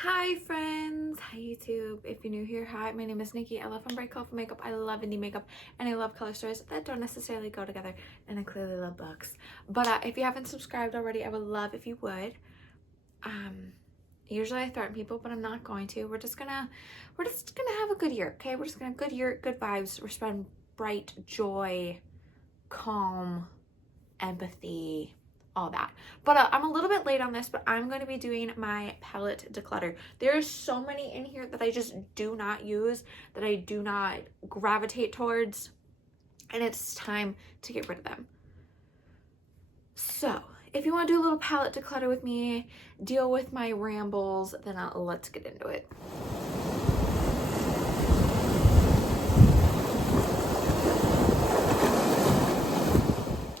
Hi friends, hi YouTube. If you're new here, hi, my name is Nikki. I love and break off makeup, I love indie makeup, and I love color stories that don't necessarily go together, and I clearly love books. But if you haven't subscribed already, I would love if you would. Usually I threaten people, but I'm not going to. We're just gonna have a good year, okay? We're just gonna have a good year, good vibes. We're spreading bright joy, calm, empathy, all that. But I'm a little bit late on this, but I'm going to be doing my palette declutter. There's so many in here that I just do not use, that I do not gravitate towards, and it's time to get rid of them. So if you want to do a little palette declutter with me, deal with my rambles, then let's get into it.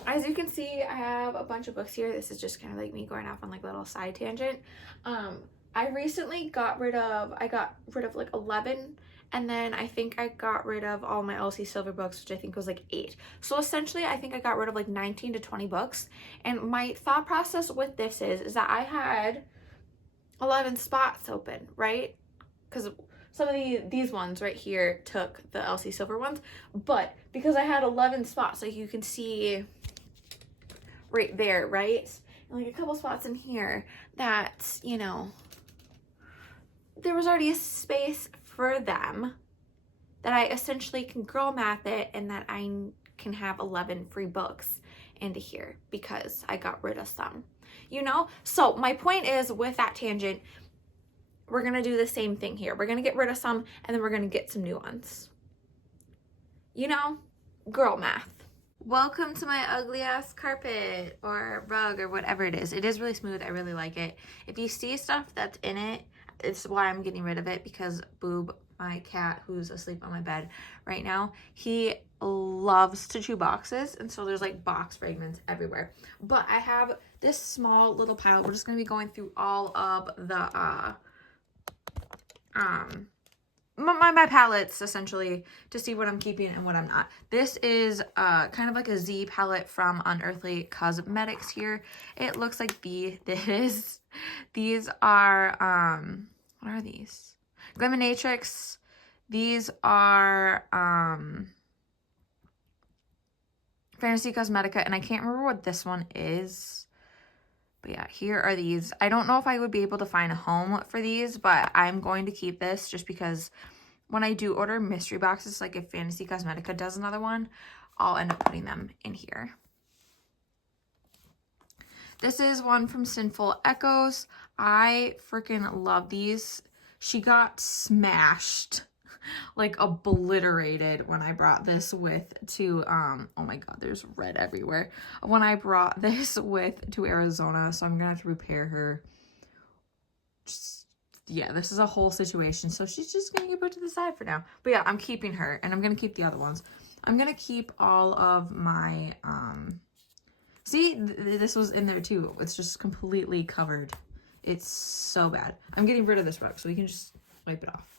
As you can see, I have a bunch of books here. This is just kind of like me going off on like a little side tangent. I recently got rid of like 11, and then I think I got rid of all my Elsie Silver books, which I think was like 8. So essentially I think I got rid of like 19 to 20 books. And my thought process with this is that I had 11 spots open, right? Because some of these ones right here took the Elsie Silver ones, but because I had 11 spots, like you can see right there, right? And like a couple spots in here that, you know, there was already a space for them, that I essentially can girl math it, and that I can have 11 free books into here because I got rid of some, you know? So my point is, with that tangent, we're gonna do the same thing here. We're gonna get rid of some, and then we're gonna get some new ones. You know, girl math. Welcome to my ugly ass carpet or rug or whatever it is. It is really smooth. I really like it. If you see stuff that's in it, it's why I'm getting rid of it, because Boob, my cat who's asleep on my bed right now, he loves to chew boxes, and so there's like box fragments everywhere. But I have this small little pile. We're just going to be going through all of the my palettes essentially to see what I'm keeping and what I'm not. This is kind of like a Z palette from Unearthly Cosmetics here. It looks like these are what are these? Gliminatrix. These are Fantasy Cosmetica, and I can't remember what this one is. But yeah, here are these. I don't know if I would be able to find a home for these, but I'm going to keep this just because when I do order mystery boxes, like if Fantasy Cosmetica does another one, I'll end up putting them in here. This is one from Sinful Echoes. I freaking love these. She got smashed, like obliterated, when I brought this with to, oh my god, there's red everywhere. When I brought this with to Arizona, so I'm gonna have to repair her. Yeah, this is a whole situation. So she's just gonna get put to the side for now. But yeah, I'm keeping her, and I'm gonna keep the other ones. I'm gonna keep all of my, see, this was in there too. It's just completely covered. It's so bad. I'm getting rid of this rug, so we can just wipe it off.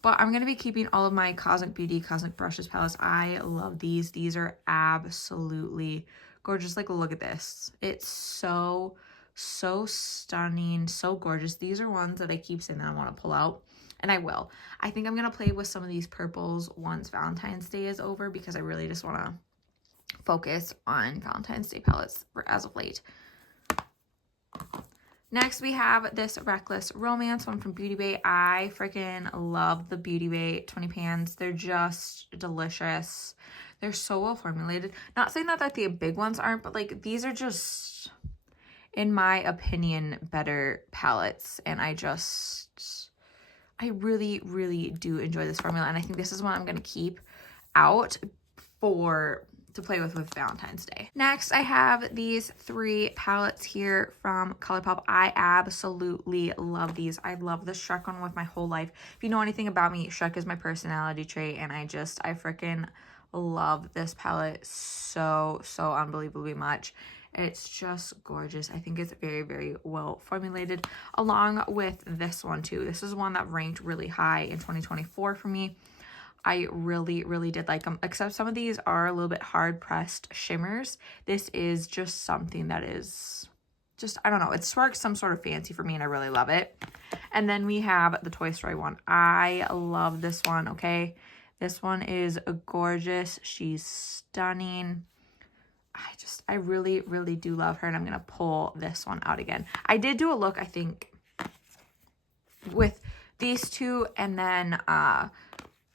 But I'm gonna be keeping all of my Cosmic Beauty Cosmic Brushes palettes. I love these. These are absolutely gorgeous. Like, look at this. It's so stunning, so gorgeous. These are ones that I keep saying that I want to pull out, and I will. I think I'm gonna play with some of these purples once Valentine's Day is over, because I really just want to focus on Valentine's Day palettes as of late. Next, we have this Reckless Romance one from Beauty Bay. I freaking love the Beauty Bay 20 pans. They're just delicious. They're so well formulated. Not saying that the big ones aren't, but like these are just, in my opinion, better palettes. And I really do enjoy this formula. And I think this is one I'm going to keep out to play with Valentine's Day. Next, I have these 3 palettes here from ColourPop. I absolutely love these. I love the Shrek one with my whole life. If you know anything about me, Shrek is my personality trait, and I freaking love this palette so unbelievably much. It's just gorgeous. I think it's very well formulated, along with this one too. This is one that ranked really high in 2024 for me. I really did like them, except some of these are a little bit hard pressed shimmers. This is just something that is just, I don't know, it sparks some sort of fancy for me and I really love it. And then we have the Toy Story one. I love this one, okay? This one is gorgeous. She's stunning. I really, really do love her, and I'm going to pull this one out again. I did do a look, I think, with these two and then a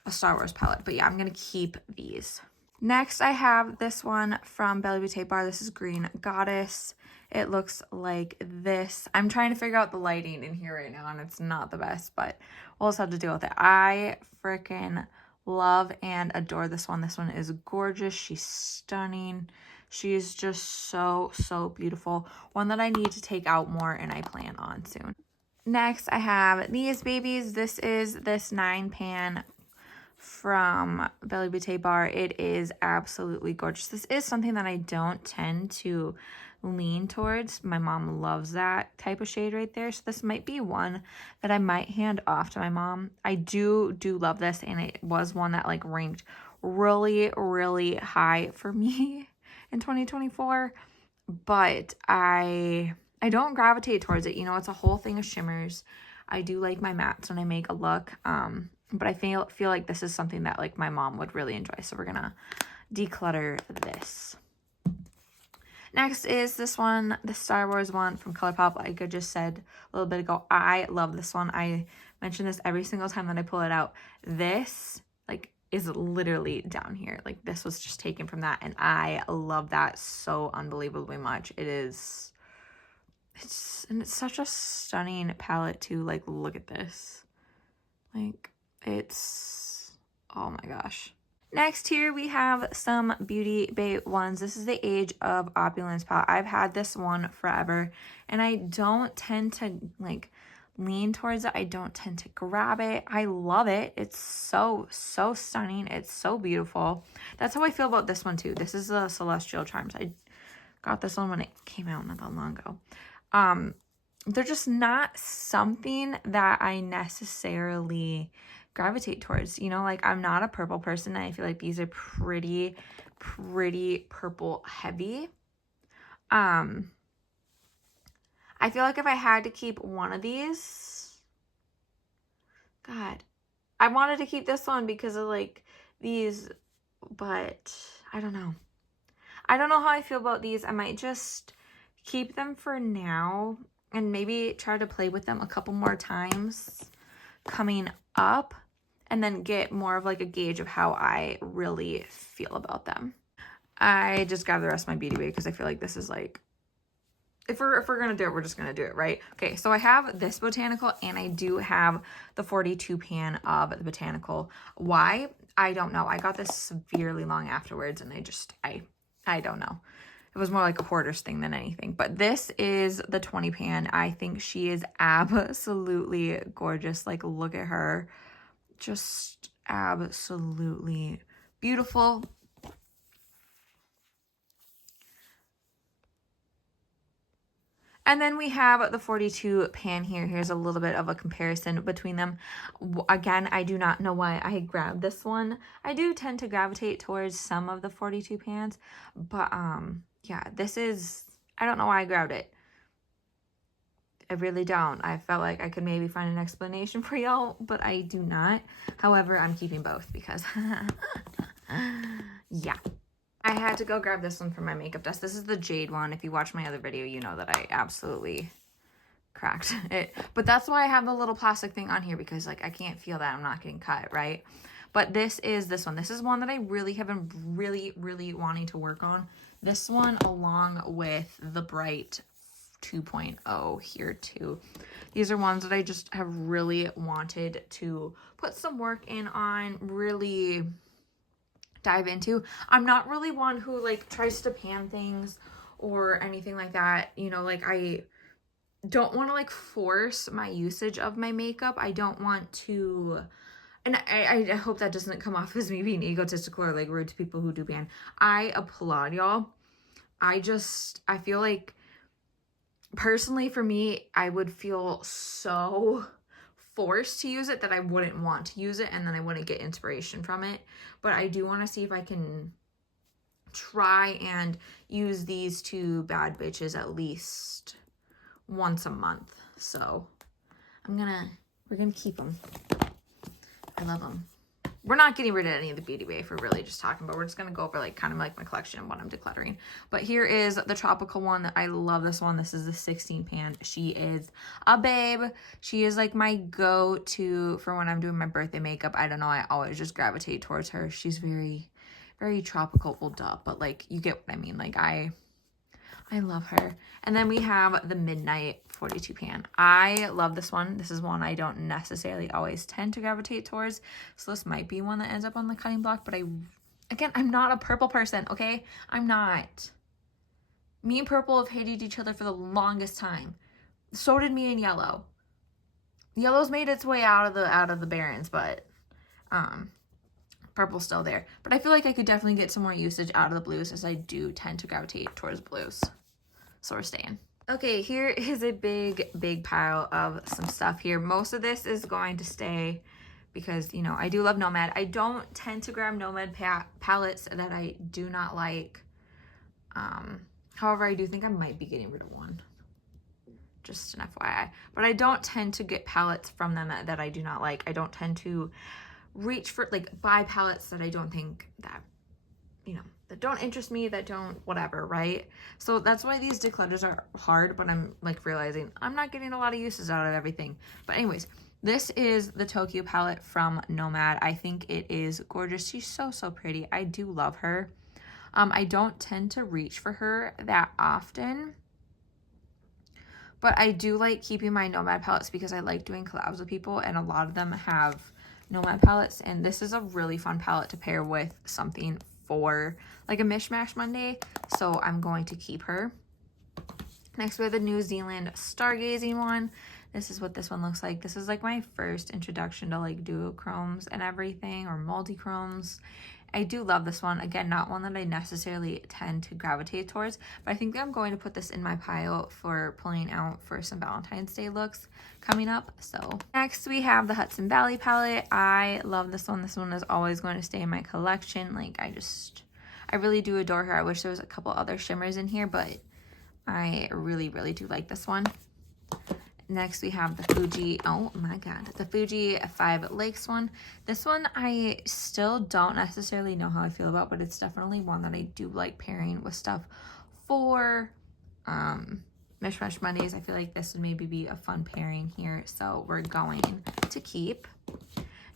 Star Wars palette. But yeah, I'm going to keep these. Next, I have this one from Belle Beauté Bar. This is Green Goddess. It looks like this. I'm trying to figure out the lighting in here right now, and it's not the best, but we'll just have to deal with it. I freaking love and adore this one. This one is gorgeous. She's stunning. She's just so, so beautiful. One that I need to take out more, and I plan on soon. Next, I have these babies. This is this 9-pan from Belle Beauté Bar. It is absolutely gorgeous. This is something that I don't tend to lean towards. My mom loves that type of shade right there, so this might be one that I might hand off to my mom. I do love this, and it was one that like ranked really, really high for me in 2024, but I don't gravitate towards it. You know, it's a whole thing of shimmers. I do like my mattes when I make a look, but I feel like this is something that like my mom would really enjoy, so we're gonna declutter this. Next is this one, the Star Wars one from ColourPop. Like I just said a little bit ago, I love this one. I mention this every single time that I pull it out. This like is literally down here. Like this was just taken from that, and I love that so unbelievably much. It's such a stunning palette too. Like look at this. Like it's, oh my gosh. Next here we have some Beauty Bay ones. This is the Age of Opulence palette. I've had this one forever, and I don't tend to like lean towards it. I don't tend to grab it. I love it. It's so, so stunning. It's so beautiful. That's how I feel about this one too. This is the Celestial Charms. I got this one when it came out not that long ago. They're just not something that I necessarily gravitate towards, you know, like I'm not a purple person, and I feel like these are pretty purple heavy. I feel like if I had to keep one of these, God, I wanted to keep this one because of like these, but I don't know how I feel about these. I might just keep them for now and maybe try to play with them a couple more times coming up, and then get more of like a gauge of how I really feel about them. I just grabbed the rest of my Beauty Bay because I feel like this is like, if we're gonna do it, we're just gonna do it, right? Okay, so I have this botanical, and I do have the 42 pan of the botanical. Why? I don't know. I got this severely long afterwards, and I don't know. It was more like a hoarder's thing than anything. But this is the 20 pan. I think she is absolutely gorgeous. Like, look at her. Just absolutely beautiful. And then we have the 42 pan here. Here's a little bit of a comparison between them. Again, I do not know why I grabbed this one. I do tend to gravitate towards some of the 42 pans, but yeah, this is, I don't know why I grabbed it. I really don't. I felt like I could maybe find an explanation for y'all, but I do not. However, I'm keeping both because yeah. I had to go grab this one for my makeup dust. This is the Jade one. If you watch my other video, you know that I absolutely cracked it. But that's why I have the little plastic thing on here, because like I can't feel that I'm not getting cut, right? But this one. This is one that I really have been really wanting to work on. This one along with the Bright 2.0 here too. These are ones that I just have really wanted to put some work in on, really dive into. I'm not really one who like tries to pan things or anything like that. You know, like I don't want to like force my usage of my makeup. I don't want to, and I hope that doesn't come off as me being egotistical or like rude to people who do pan. I applaud y'all. I feel like personally for me, I would feel so forced to use it that I wouldn't want to use it, and then I wouldn't get inspiration from it. But I do want to see if I can try and use these two bad bitches at least once a month. So we're gonna keep them. I love them. We're not getting rid of any of the Beauty Bay if we're really just talking about. We're just going to go over like kind of like my collection and what I'm decluttering. But here is the tropical one. I love this one. This is the 16 pan. She is a babe. She is like my go-to for when I'm doing my birthday makeup. I don't know. I always just gravitate towards her. She's very, very tropical. Well, duh. But like, you get what I mean. Like, I love her. And then we have the Midnight 42 pan. I love this one. This is one I don't necessarily always tend to gravitate towards. So this might be one that ends up on the cutting block. But again, I'm not a purple person, okay? I'm not. Me and purple have hated each other for the longest time. So did me and yellow. Yellow's made its way out of the Barrens, but purple's still there. But I feel like I could definitely get some more usage out of the blues, as I do tend to gravitate towards blues. So we're staying. Okay, here is a big pile of some stuff here. Most of this is going to stay because, you know, I do love Nomad. I don't tend to grab Nomad palettes that I do not like. However, I do think I might be getting rid of one. Just an FYI. But I don't tend to get palettes from them that I do not like. I don't tend to reach for, like, buy palettes that I don't think that, you know, that don't interest me, that don't whatever, right? So that's why these declutters are hard, but I'm like realizing I'm not getting a lot of uses out of everything. But anyways, this is the Tokyo palette from Nomad. I think it is gorgeous. She's so pretty. I do love her. I don't tend to reach for her that often, but I do like keeping my Nomad palettes because I like doing collabs with people, and a lot of them have Nomad palettes, and this is a really fun palette to pair with something for like a mishmash Monday, so I'm going to keep her. Next we have the New Zealand Stargazing one. This is what this one looks like. This is like my first introduction to like duochromes and everything, or multi-chromes. I do love this one. Again, not one that I necessarily tend to gravitate towards, but I think I'm going to put this in my pile for pulling out for some Valentine's Day looks coming up. So next we have the Hudson Valley palette. I love this one. This one is always going to stay in my collection. Like, I really do adore her. I wish there was a couple other shimmers in here, but I really do like this one. Next we have the Fuji, oh my god, the Fuji 5 Lakes one. This one I still don't necessarily know how I feel about, but it's definitely one that I do like pairing with stuff for Mishmash Mondays. I feel like this would maybe be a fun pairing here, so we're going to keep.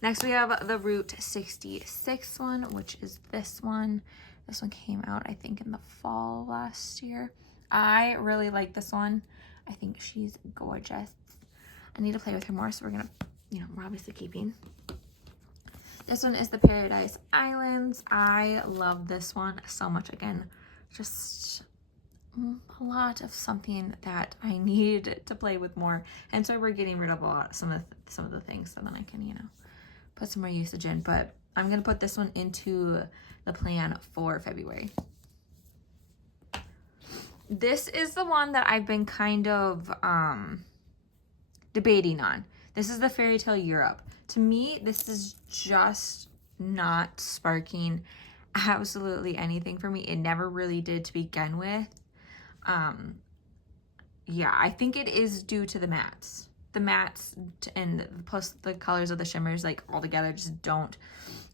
Next we have the Route 66 one, which is this one. This one came out, I think, in the fall last year. I really like this one. I think she's gorgeous. I need to play with her more, so we're gonna, you know, we're obviously keeping. This one is the Paradise Islands. I love this one so much. Again, just a lot of something that I need to play with more, and so we're getting rid of some of the things, so then I can, you know, put some more usage in. But I'm gonna put this one into the plan for February. This is the one that I've been kind of debating on. This is the Fairy Tale Europe. To me, this is just not sparking absolutely anything for me. It never really did to begin with. Yeah, I think it is due to the mattes. The mattes and plus the colors of the shimmers, like, all together just don't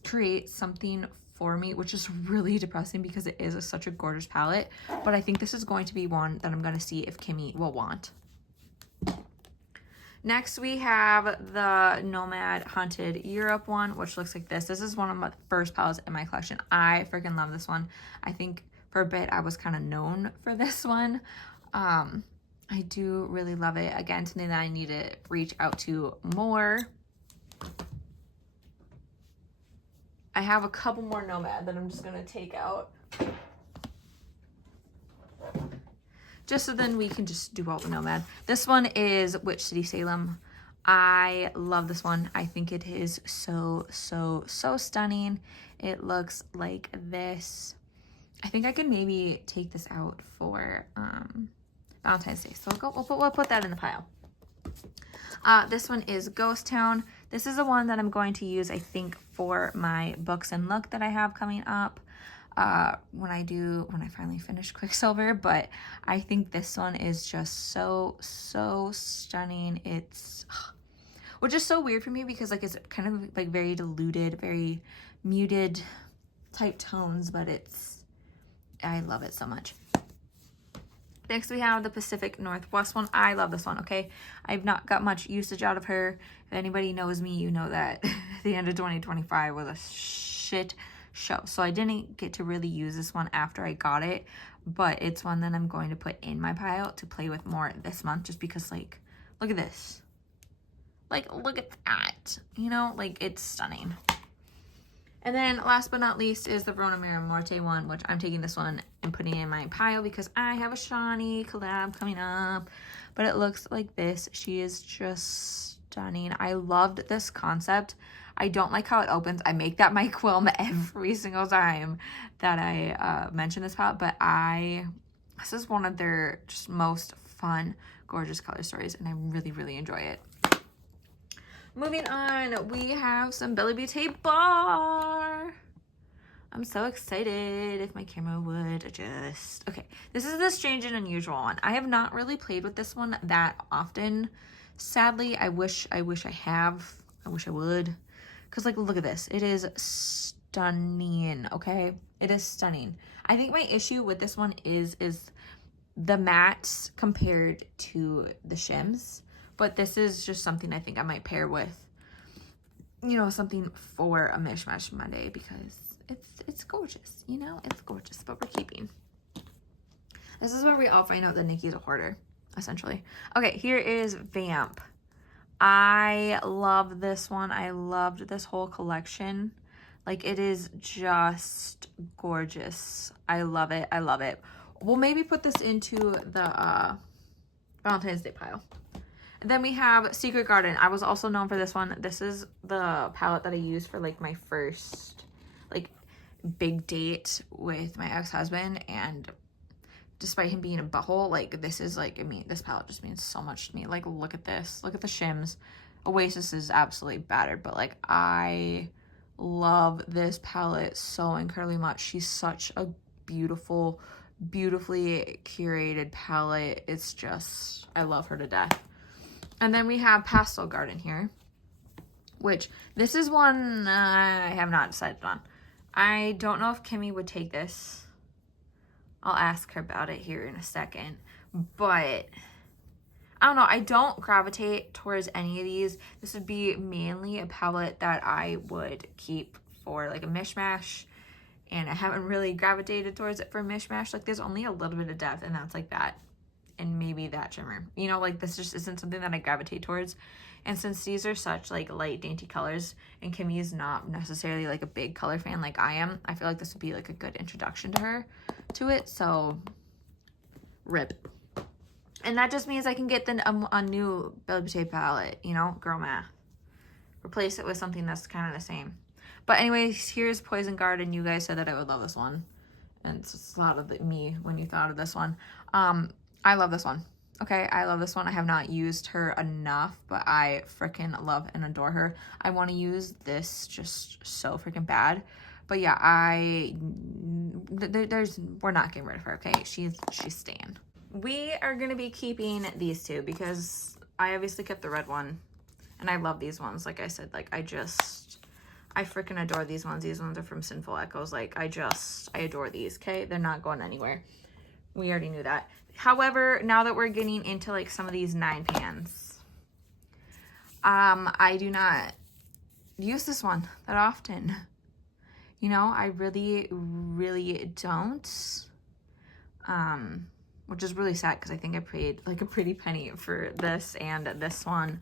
create something for me, which is really depressing because it is such a gorgeous palette. But I think this is going to be one that I'm going to see if Kimmy will want. Next we have the Nomad Haunted Europe one, which looks like this. This is one of my first palettes in my collection. I freaking love this one. I think for a bit I was kind of known for this one. I do really love it. Again, something that I need to reach out to more. I have a couple more Nomad that I'm just going to take out. Just so then we can just do all the Nomad. This one is Witch City Salem. I love this one. I think it is so stunning. It looks like this. I think I could maybe take this out for Valentine's Day. So we'll put that in the pile. This one is Ghost Town. This is the one that I'm going to use, I think, for my books and look that I have coming up. when I finally finish Quicksilver, but I think this one is just so stunning. It's, which is so weird for me because like it's kind of like very diluted, very muted type tones, but I love it so much. Next we have the Pacific Northwest one. I love this one, okay? I've not got much usage out of her. If anybody knows me, you know that the end of 2025 was a shit show. So I didn't get to really use this one after I got it, but it's one that I'm going to put in my pile to play with more this month just because, like, look at this. Like, look at that. You know, like, it's stunning. And then last but not least is the Verona Morte one, which I'm taking this one and putting it in my pile because I have a Shawnee collab coming up. But it looks like this. She is just stunning. I loved this concept. I don't like how it opens. I make that my quilm every single time that I mention this palette, but this is one of their just most fun, gorgeous color stories, and I really enjoy it. Moving on, we have some Bella Beauté Bar. I'm so excited if my camera would adjust. Okay, this is the Strange and Unusual one. I have not really played with this one that often. Sadly, I wish I have. I wish I would. Because, like, look at this. It is stunning, okay? It is stunning. I think my issue with this one is the mattes compared to the shims. But this is just something I think I might pair with, you know, something for a Mishmash Monday because it's gorgeous, you know? It's gorgeous, but we're keeping. This is where we all find out that Nikki's a hoarder, essentially. Okay, here is Vamp. I love this one. I loved this whole collection. Like, it is just gorgeous. I love it. I love it. We'll maybe put this into the Valentine's Day pile. And then we have Secret Garden. I was also known for this one. This is the palette that I used for like my first like big date with my ex-husband, and despite him being a butthole, like this is like, I mean, this palette just means so much to me. Like, look at this. Look at the shims. Oasis is absolutely battered, but like I love this palette so incredibly much. She's such a beautifully curated palette. It's just, I love her to death. And then we have Pastel Garden here, which this is one I have not decided on. I don't know if Kimmy would take this. I'll ask her about it here in a second. But I don't know. I don't gravitate towards any of these. This would be mainly a palette that I would keep for like a Mishmash. And I haven't really gravitated towards it for Mishmash. Like, there's only a little bit of depth, and that's like that. And maybe that shimmer, you know, like this just isn't something that I gravitate towards. And since these are such like light dainty colors, and Kimmy is not necessarily like a big color fan like I am, I feel like this would be like a good introduction to it. So rip. And that just means I can get a new Bella Beauté palette, you know, girl math. Replace it with something that's kind of the same. But anyways, here's Poison Garden. You guys said that I would love this one, and it's just a lot of me when you thought of this one. I love this one. Okay, I love this one. I have not used her enough, but I freaking love and adore her. I want to use this just so freaking bad. But yeah, we're not getting rid of her, okay? She's staying. We are going to be keeping these two because I obviously kept the red one. And I love these ones. Like I said, like I freaking adore these ones. These ones are from Sinful Echoes. Like I adore these, okay? They're not going anywhere. We already knew that. However, now that we're getting into like some of these 9 pans, I do not use this one that often. You know, I really don't. Which is really sad because I think I paid like a pretty penny for this and this one.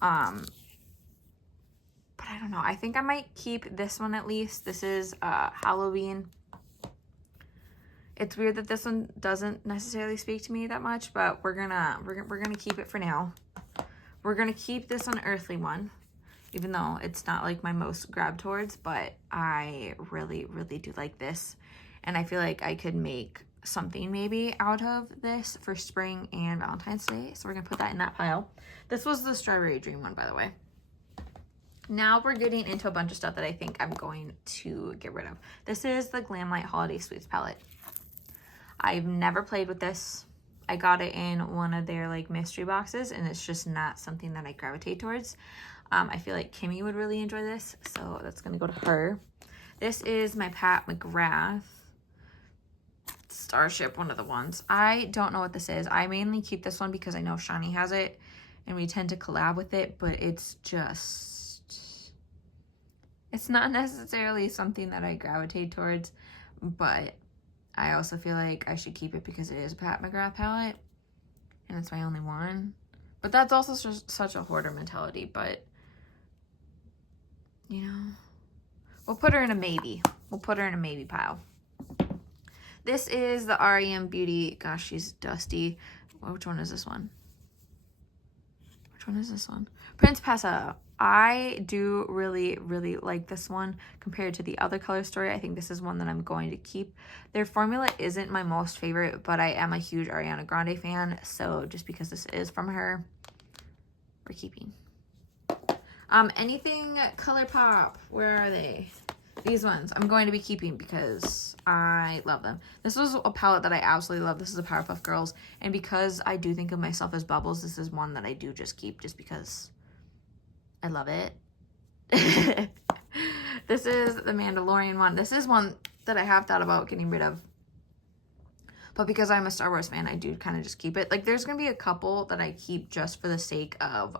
But I don't know. I think I might keep this one at least. This is Halloween. It's weird that this one doesn't necessarily speak to me that much, but we're gonna keep it for now. We're gonna keep this unearthly one, even though it's not like my most grab towards, but I really do like this, and I feel like I could make something maybe out of this for spring and Valentine's Day. So we're gonna put that in that pile. This was the Strawberry Dream one, by the way. Now we're getting into a bunch of stuff that I think I'm going to get rid of. This is the Glamlight Holiday Sweets palette. I've never played with this. I got it in one of their like mystery boxes, and it's just not something that I gravitate towards. I feel like Kimmy would really enjoy this, so that's gonna go to her. This is my Pat McGrath Starship, one of the ones. I don't know what this is. I mainly keep this one because I know Shani has it, and we tend to collab with it, but it's just, it's not necessarily something that I gravitate towards, but I also feel like I should keep it because it is a Pat McGrath palette, and it's my only one. But that's also just such a hoarder mentality, but, you know, we'll put her in a maybe. We'll put her in a maybe pile. This is the REM Beauty. Gosh, she's dusty. Which one is this one? Which one is this one? Prince Pessa. I do really, really like this one compared to the other Color Story. I think this is one that I'm going to keep. Their formula isn't my most favorite, but I am a huge Ariana Grande fan. So just because this is from her, we're keeping. Anything ColourPop, where are they? These ones I'm going to be keeping because I love them. This was a palette that I absolutely love. This is a Powerpuff Girls, and because I do think of myself as Bubbles, this is one that I do just keep just because I love it. This is the Mandalorian one. This is one that I have thought about getting rid of, but because I'm a Star Wars fan, I do kind of just keep it. Like, there's gonna be a couple that I keep just for the sake of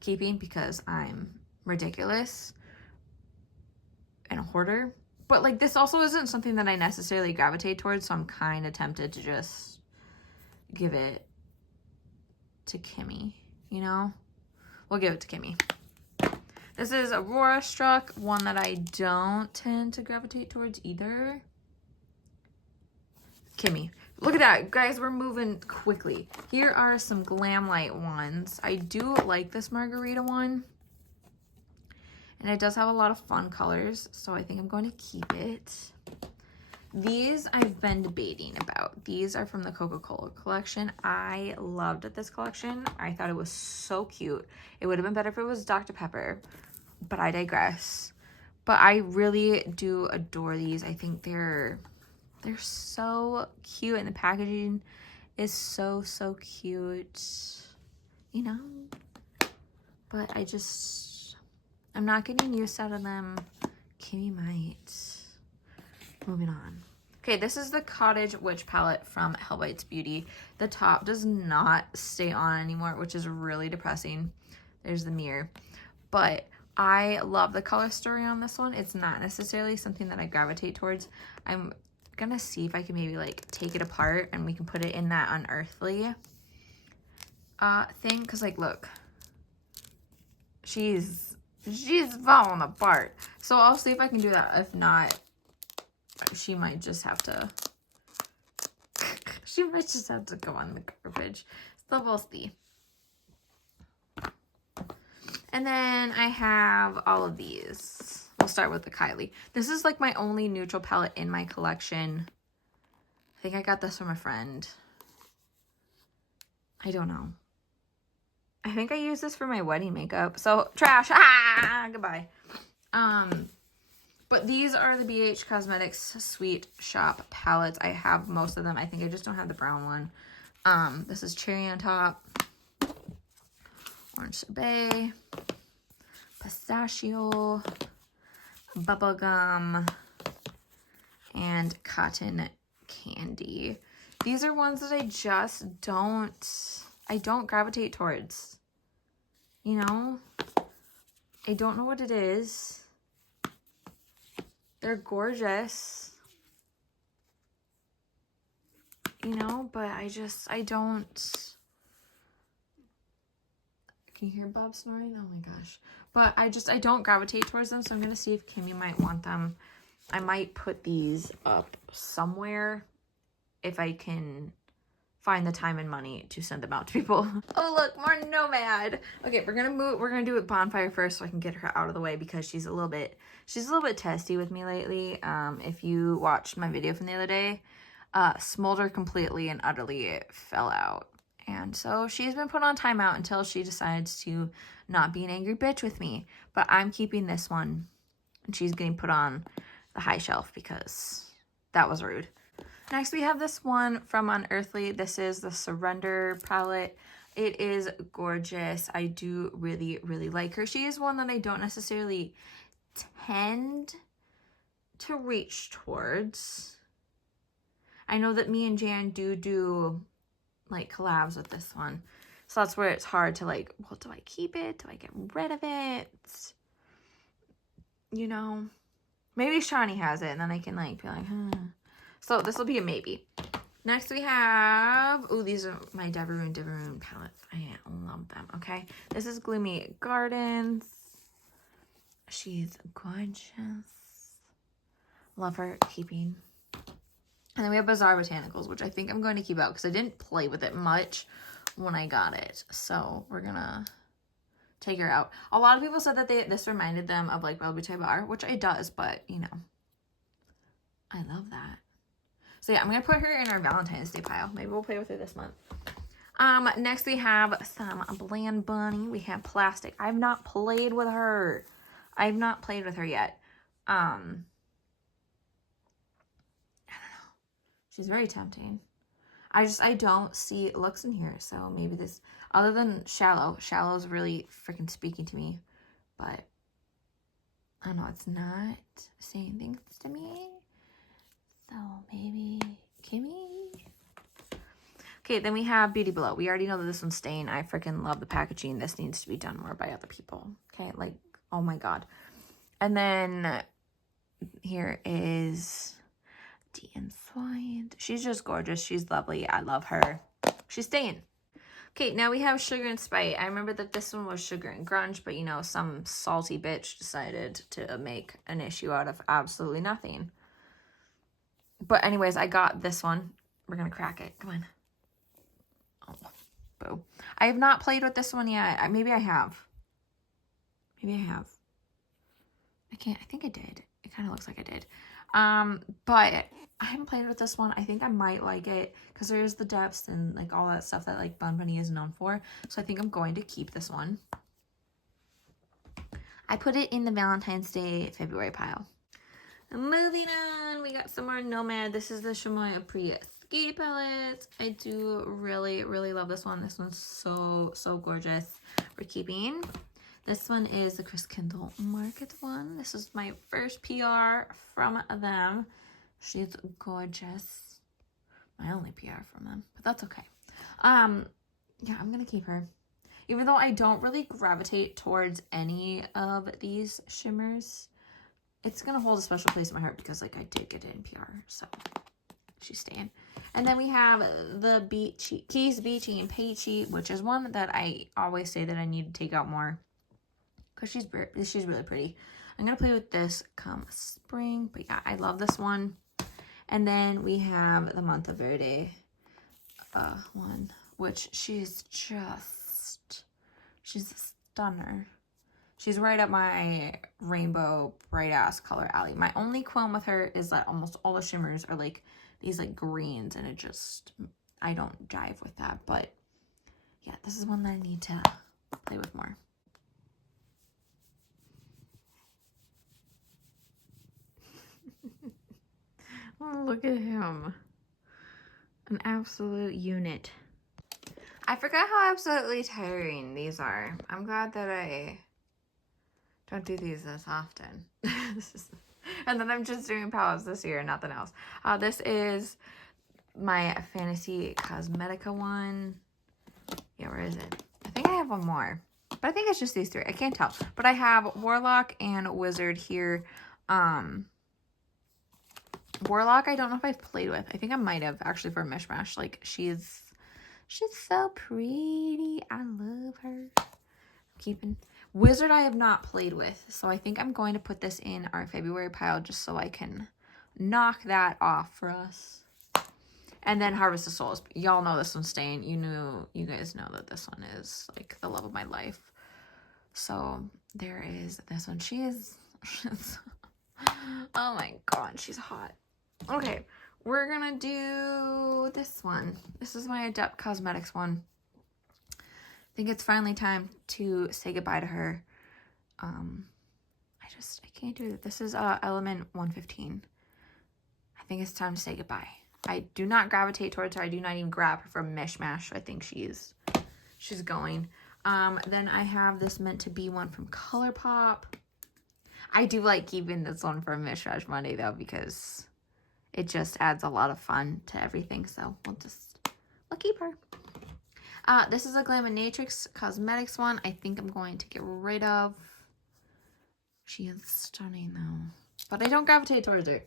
keeping because I'm ridiculous and a hoarder. But like, this also isn't something that I necessarily gravitate towards, so I'm kind of tempted to just give it to Kimmy, you know? We'll give it to Kimmy. This is Aurora Struck, one that I don't tend to gravitate towards either. Kimmy. Look at that, guys, we're moving quickly. Here are some Glamlight ones. I do like this Margarita one, and it does have a lot of fun colors, so I think I'm going to keep it. These I've been debating about. These are from the Coca-Cola collection. I loved this collection. I thought it was so cute. It would have been better if it was Dr. Pepper, but I digress. But I really do adore these. I think they're so cute, and the packaging is so cute, you know? But I'm not getting use out of them. Kimmy might. Moving on. Okay, this is the Cottage Witch palette from Hellbite's Beauty. The top does not stay on anymore, which is really depressing. There's the mirror. But I love the color story on this one. It's not necessarily something that I gravitate towards. I'm gonna see if I can maybe like take it apart and we can put it in that unearthly thing, because like, look, she's falling apart. So I'll see if I can do that. If not, she might just have to go on the garbage. So we'll see. And then I have all of these. We'll start with the Kylie. This is like my only neutral palette in my collection. I think I got this from a friend. I don't know. I think I used this for my wedding makeup. So trash. Ah, goodbye. But these are the BH Cosmetics Sweet Shop palettes. I have most of them. I think I just don't have the brown one. This is Cherry on Top, Orange Sorbet, Pistachio, Bubblegum, and Cotton Candy. These are ones that I just don't gravitate towards. You know? I don't know what it is. They're gorgeous, you know, but I don't. Can you hear Bob snoring? Oh my gosh. But I don't gravitate towards them, so I'm going to see if Kimmy might want them. I might put these up somewhere if I can find the time and money to send them out to people. Oh, look, more Nomad. Okay, we're gonna do it Bonfire first so I can get her out of the way because she's a little bit testy with me lately. If you watched my video from the other day, Smolder completely and utterly fell out. And so she's been put on timeout until she decides to not be an angry bitch with me. But I'm keeping this one. And she's getting put on the high shelf because that was rude. Next, we have this one from Unearthly. This is the Surrender palette. It is gorgeous. I do really, really like her. She is one that I don't necessarily tend to reach towards. I know that me and Jan do like collabs with this one. So that's where it's hard to like, well, do I keep it? Do I get rid of it? You know, maybe Shani has it and then I can like be like, So this will be a maybe. Next we have, oh, these are my Devaroon palettes. I love them, okay? This is Gloomy Gardens. She's gorgeous. Love her, keeping. And then we have Bizarre Botanicals, which I think I'm going to keep out because I didn't play with it much when I got it. So we're going to take her out. A lot of people said that this reminded them of like Belle Bar, which it does, but you know, I love that. So yeah, I'm going to put her in our Valentine's Day pile. Maybe we'll play with her this month. Next we have some Bland Bunny. We have Plastic. I've not played with her. I've not played with her yet. I don't know. She's very tempting. I don't see looks in here. So maybe this, other than Shallow. Shallow's really freaking speaking to me. But I don't know. It's not saying things to me. So maybe Kimmy. Okay, then we have Beauty Below. We already know that this one's staying. I freaking love the packaging. This needs to be done more by other people. Okay, like, oh my god. And then here is De-Entwined. She's just gorgeous. She's lovely. I love her. She's staying. Okay, now we have Sugar and Spite. I remember that this one was Sugar and Grunge, but you know, some salty bitch decided to make an issue out of absolutely nothing. But anyways, I got this one. We're going to crack it. Come on. Oh, boo. I have not played with this one yet. Maybe I have. Maybe I have. I think I did. It kind of looks like I did. But I haven't played with this one. I think I might like it because there's the depths and like all that stuff that like Bun Bunny is known for. So I think I'm going to keep this one. I put it in the Valentine's Day February pile. Moving on, we got some more Nomad. This is the Chamoy Après Ski palette. I do really, really love this one. This one's so gorgeous. We're keeping. This one is the Chris Kindle Market one. This is my first PR from them. She's gorgeous. My only PR from them, but that's okay. Yeah, I'm gonna keep her. Even though I don't really gravitate towards any of these shimmers, it's going to hold a special place in my heart because, like, I did get it in PR, so she's staying. And then we have the Keys Beachy and Peachy, which is one that I always say that I need to take out more because she's really pretty. I'm going to play with this come spring, but yeah, I love this one. And then we have the Month of Verde one, which she's a stunner. She's right up my rainbow bright ass color alley. My only qualm with her is that almost all the shimmers are like these like greens and I don't jive with that. But yeah, this is one that I need to play with more. Look at him. An absolute unit. I forgot how absolutely tiring these are. I'm glad that I don't do these as often. And then I'm just doing palettes this year and nothing else. This is my Fantasy Cosmetica one. Yeah, where is it? I think I have one more. But I think it's just these three. I can't tell. But I have Warlock and Wizard here. Warlock, I don't know if I've played with. I think I might have actually for Mishmash. Like, she's so pretty. I love her. Keeping Wizard I have not played with, so I think I'm going to put this in our February pile just so I can knock that off for us. And then Harvest of Souls. Y'all know this one's staying. You guys know that this one is like the love of my life. So there is this one. She's oh my god, she's hot. Okay, we're gonna do this one. This is my Adept Cosmetics one. think it's finally time to say goodbye to her. I can't do it. This is Element 115. I think it's time to say goodbye. I do not gravitate towards her. I do not even grab her from Mishmash. I think she's going. Then I have this Meant to Be one from ColourPop. I do like keeping this one from Mishmash Monday though, because it just adds a lot of fun to everything. So we'll keep her. This is a Glaminatrix Cosmetics one. I think I'm going to get rid of. She is stunning though, but I don't gravitate towards her.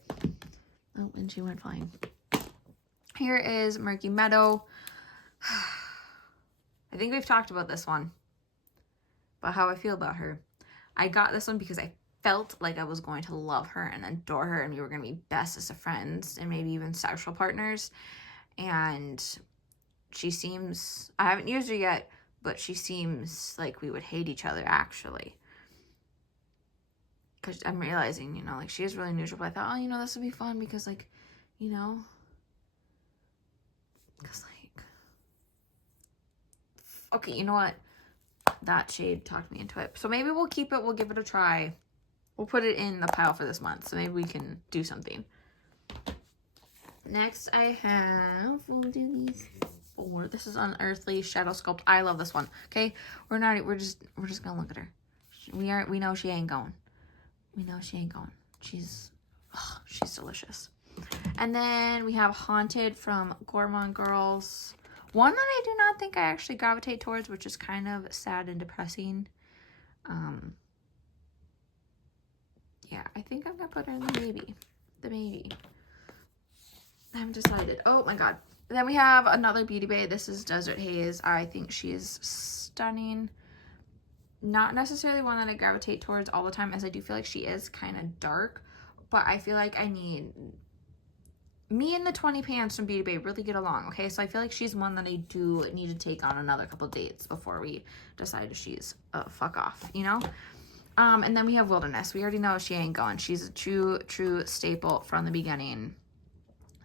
Oh, and she went flying. Here is Murky Meadow. I think we've talked about this one, but how I feel about her. I got this one because I felt like I was going to love her and adore her, and we were going to be bestest of friends and maybe even sexual partners. And she seems, I haven't used her yet, but she seems like we would hate each other actually. Because I'm realizing, you know, like she is really neutral, but I thought, oh, you know, this would be fun because, like, you know, because, like, okay, you know what? That shade talked me into it. So maybe we'll keep it. We'll give it a try. We'll put it in the pile for this month. So maybe we can do something. Next I have, we'll do these 4. This is Unearthly Shadow Sculpt. I love this one. Okay. We're just gonna look at her. We know she ain't going. We know she ain't going. She's delicious. And then we have Haunted from Gourmand Girls. One that I do not think I actually gravitate towards, which is kind of sad and depressing. Yeah, I think I'm gonna put her in the maybe. The maybe. I haven't decided. Oh my god. Then we have another Beauty Bay. This is Desert Haze. I think she is stunning. Not necessarily one that I gravitate towards all the time, as I do feel like she is kind of dark, but I feel like I need me and the 20 pants from Beauty Bay really get along. Okay, so I feel like she's one that I do need to take on another couple dates before we decide if she's fuck off, you know. And then we have Wilderness. We already know she ain't going. She's a true staple from the beginning.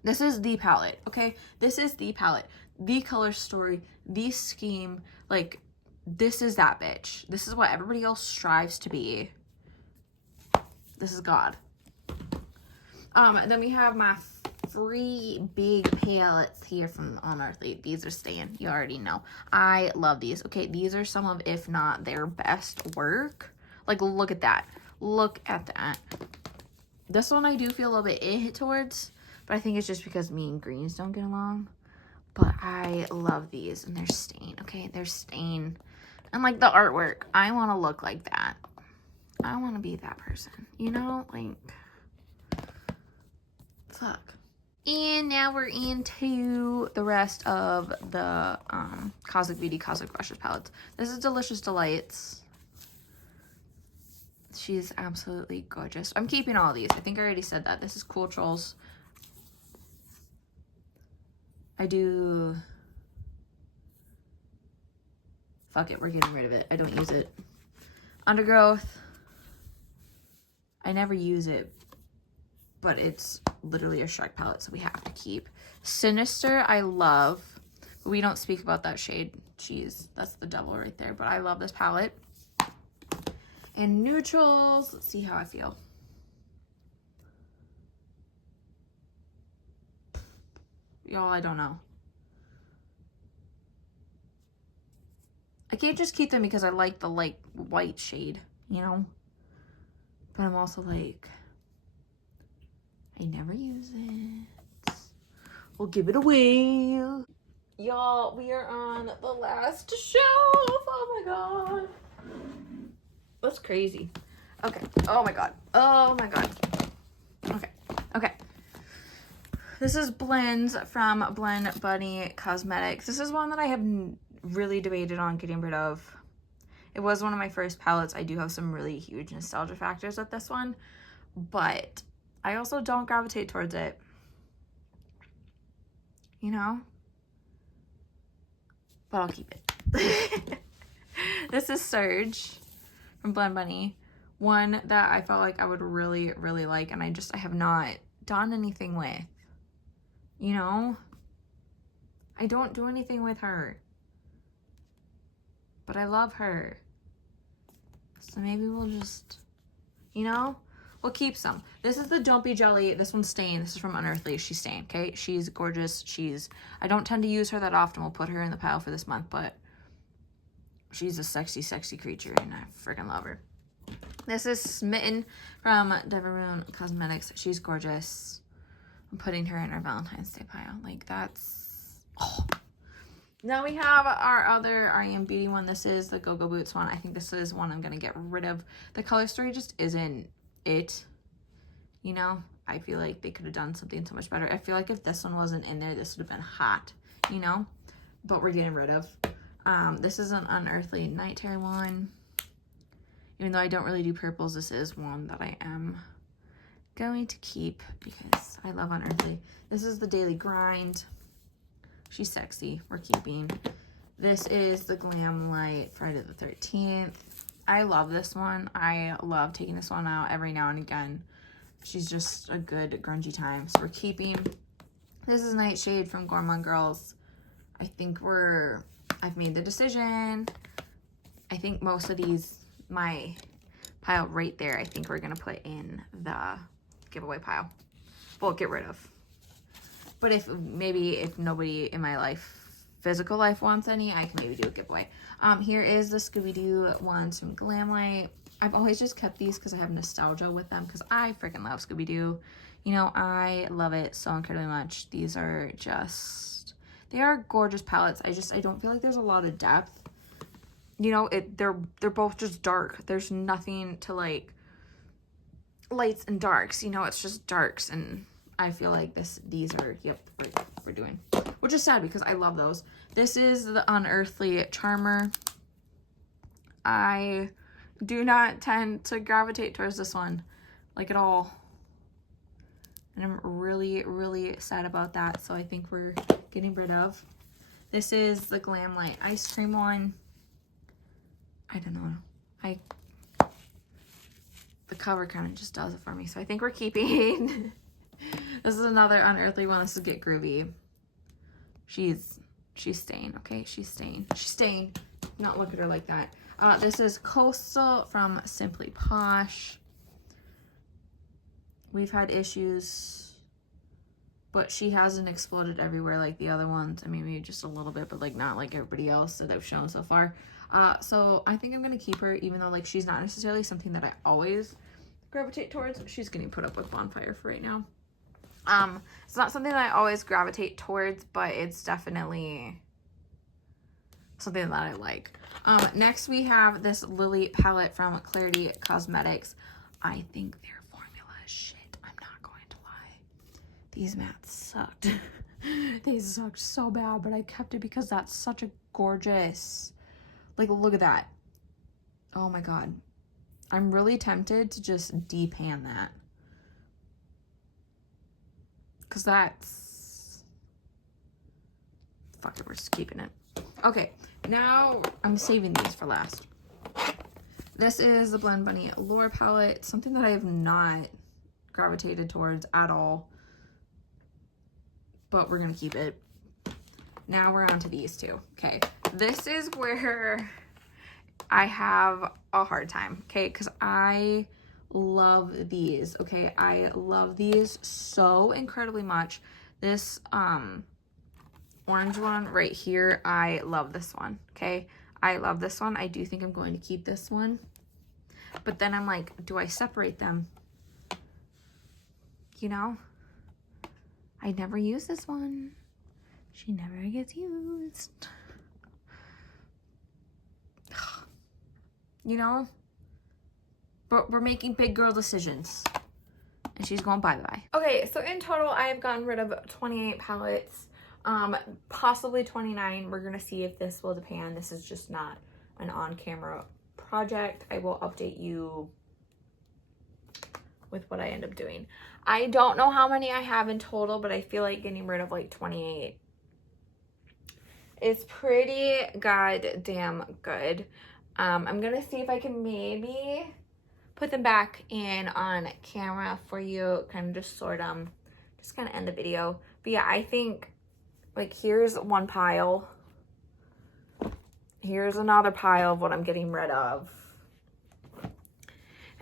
This is the palette. Okay, this is the palette, the color story, the scheme. Like, this is that bitch. This is what everybody else strives to be. This is God. Then we have my 3 big palettes here from Unearthly. These are staying. You already know. I love these. Okay, these are some of, if not their best work. Like, look at that. Look at that. This one I do feel a little bit hit towards, but I think it's just because me and greens don't get along. But I love these, and they're staying. Okay, they're staying. And, like, the artwork, I want to look like that. I want to be that person, you know? Like, fuck. And now we're into the rest of the Cosmic Beauty Cosmic Brushes palettes. This is Delicious Delights. She's absolutely gorgeous. I'm keeping all of these. I think I already said that. This is Cool Trolls. I do... Fuck it, we're getting rid of it. I don't use it. Undergrowth. I never use it, but it's literally a Shrek palette, so we have to keep. Sinister, I love. But we don't speak about that shade. Jeez, that's the devil right there. But I love this palette. And neutrals, let's see how I feel. Y'all, I don't know. I can't just keep them because I like the light white shade, you know? But I'm also like, I never use it. We'll give it away. Y'all, we are on the last shelf. Oh my god. That's crazy. Okay. Oh my god. Oh my god. Okay. Okay. This is Blends from Blend Bunny Cosmetics. This is one that I have really debated on getting rid of. It was one of my first palettes. I do have some really huge nostalgia factors with this one, but I also don't gravitate towards it. You know? But I'll keep it. This is Surge from Blend Bunny. One that I felt like I would really, really like, and I have not done anything with. You know? I don't do anything with her. but I love her. So maybe we'll just, you know, we'll keep some. This is the Don't Be Jelly. This one's staying. This is from Unearthly. She's staying, okay? She's gorgeous. I don't tend to use her that often. We'll put her in the pile for this month, but she's a sexy, sexy creature, and I freaking love her. This is Smitten from Deveroon Cosmetics. She's gorgeous. I'm putting her in our Valentine's Day pile. Like, that's... Oh. Now we have our other I Am Beauty one. This is the Go-Go Boots one. I think this is one I'm going to get rid of. The color story just isn't it. You know? I feel like they could have done something so much better. I feel like if this one wasn't in there, this would have been hot. You know? But we're getting rid of. This is an Unearthly Night Terror one. Even though I don't really do purples, this is one that I am going to keep because I love Unearthly. This is the Daily Grind. She's sexy. We're keeping. This is the Glam Light Friday the 13th. I love this one. I love taking this one out every now and again. She's just a good grungy time. So we're keeping. This is Nightshade from Gourmand Girls. I think I've made the decision. I think most of these, my pile right there, I think we're going to put in the giveaway pile. Well, get rid of. But if nobody in my physical life wants any, I can maybe do a giveaway. Here is the Scooby-Doo ones from Glamlight. I've always just kept these because I have nostalgia with them because I freaking love Scooby-Doo. You know, I love it so incredibly much. These are just, they are gorgeous palettes. I don't feel like there's a lot of depth. You know, they're both just dark. There's nothing to like lights and darks. You know, it's just darks, and I feel like these are, yep, we're doing. Which is sad because I love those. This is the Unearthly Charmer. I do not tend to gravitate towards this one, like at all. And I'm really, really sad about that. So I think we're getting rid of. This is the Glam Light Ice Cream one. I don't know. The cover kind of just does it for me. So I think we're keeping. This is another Unearthly one. This is Get Groovy. She's staying, okay? She's staying. Not look at her like that. This is Coastal from Simply Posh. We've had issues, but she hasn't exploded everywhere like the other ones. I mean, maybe just a little bit, but like not like everybody else that I've shown so far. So I think I'm going to keep her, even though like she's not necessarily something that I always gravitate towards. She's getting put up with Bonfire for right now. It's not something that I always gravitate towards, but it's definitely something that I like. Next we have this Lily palette from Clarity Cosmetics. I think their formula is shit. I'm not going to lie. These mats sucked. They sucked so bad, but I kept it because that's such a gorgeous, like, look at that. Oh my god. I'm really tempted to just depan that. Because that's... Fuck it, we're just keeping it. Okay, now I'm saving these for last. This is the Blend Bunny Lure palette. Something that I have not gravitated towards at all. But we're going to keep it. Now we're on to these two. Okay, this is where I have a hard time. Okay, because I love these. Okay, I love these so incredibly much. This orange one right here, I love this one. Okay, I love this one. I do think I'm going to keep this one, but then I'm like, do I separate them? You know, I never use this one. She never gets used. You know, but we're making big girl decisions. And she's going bye-bye. Okay, so in total, I have gotten rid of 28 palettes. Possibly 29. We're going to see if this will depend. This is just not an on-camera project. I will update you with what I end up doing. I don't know how many I have in total, but I feel like getting rid of like 28 is pretty goddamn good. I'm going to see if I can maybe put them back in on camera for you, kind of just sort them, just kind of end the video. But yeah, I think like here's one pile, here's another pile of what I'm getting rid of.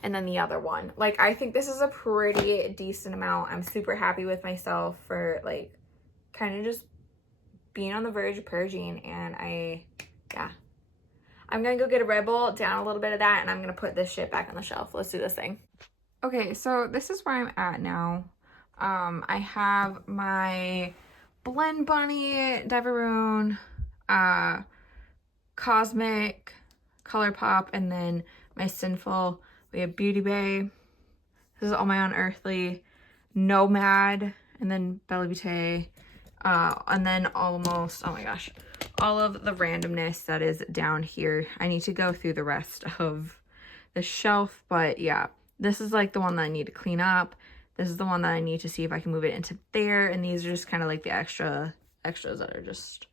And then the other one. Like, I think this is a pretty decent amount. I'm super happy with myself for, like, kind of just being on the verge of purging. And yeah. I'm going to go get a Red Bull, down a little bit of that, and I'm going to put this shit back on the shelf. Let's do this thing. Okay, so this is where I'm at now. I have my Blend Bunny, Diveroon, Cosmic, ColourPop, and then my Sinful. We have Beauty Bay. This is all my Unearthly, Nomad, and then Bella Beauté, and then almost, oh my gosh, all of the randomness that is down here. I need to go through the rest of the shelf, but yeah, this is like the one that I need to clean up. This is the one that I need to see if I can move it into there, and these are just kind of like the extras that are just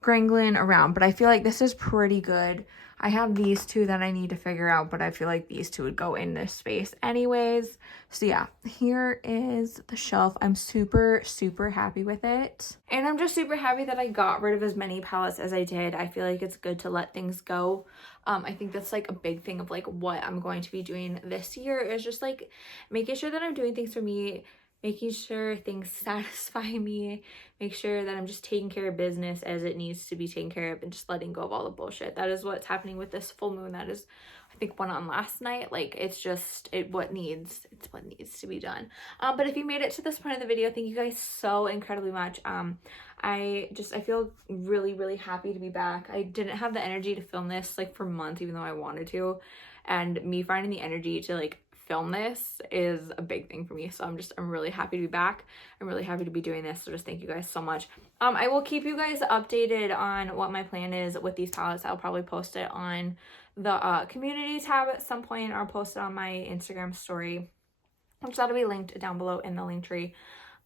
grangling around, but I feel like this is pretty good. I have these two that I need to figure out, but I feel like these two would go in this space anyways. So yeah, here is the shelf. I'm super, super happy with it. And I'm just super happy that I got rid of as many palettes as I did. I feel like it's good to let things go. I think that's like a big thing of like what I'm going to be doing this year is just like making sure that I'm doing things for me, making sure things satisfy me, make sure that I'm just taking care of business as it needs to be taken care of, and just letting go of all the bullshit. That is what's happening with this full moon. That is, I think, went on last night. Like, it's just, it's what needs to be done. But if you made it to this point of the video, thank you guys so incredibly much. I feel really, really happy to be back. I didn't have the energy to film this like for months, even though I wanted to. And me finding the energy to like film this is a big thing for me. So I'm really happy to be back. I'm really happy to be doing this. So just thank you guys so much. I will keep you guys updated on what my plan is with these palettes. I'll probably post it on the community tab at some point, or post it on my Instagram story, which that'll be linked down below in the link tree.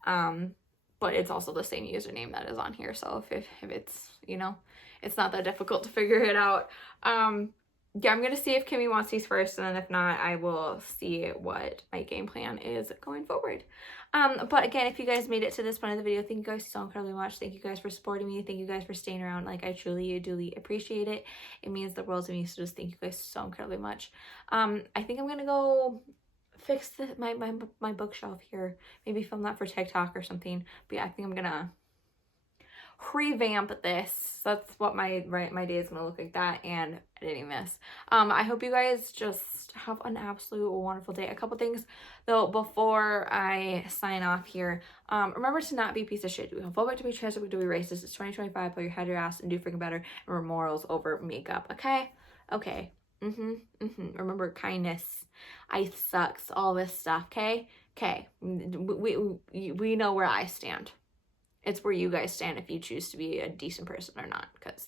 But it's also the same username that is on here. So if it's, you know, it's not that difficult to figure it out. Yeah, I'm going to see if Kimmy wants these first, and then if not, I will see what my game plan is going forward. But again, if you guys made it to this point of the video, thank you guys so incredibly much. Thank you guys for supporting me. Thank you guys for staying around. Like, I truly, duly appreciate it. It means the world to me, so just thank you guys so incredibly much. I think I'm going to go fix my bookshelf here. Maybe film that for TikTok or something. But yeah, I think I'm going to revamp this. That's what my day is gonna look like, that and editing this. I hope you guys just have an absolute wonderful day. A couple things though before I sign off here. Remember to not be a piece of shit. Do we homophobic, to be transphobic, to be racist. It's 2025. Put your head, your ass, and do freaking better. And morals over makeup. Okay. Remember kindness. I sucks. All this stuff. Okay. We know where I stand. It's where you guys stand if you choose to be a decent person or not, because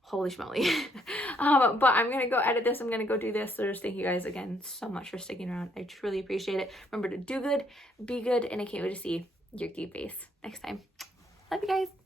holy schmoly. But I'm going to go edit this. I'm going to go do this. So just thank you guys again so much for sticking around. I truly appreciate it. Remember to do good, be good, and I can't wait to see your cute face next time. Love you guys.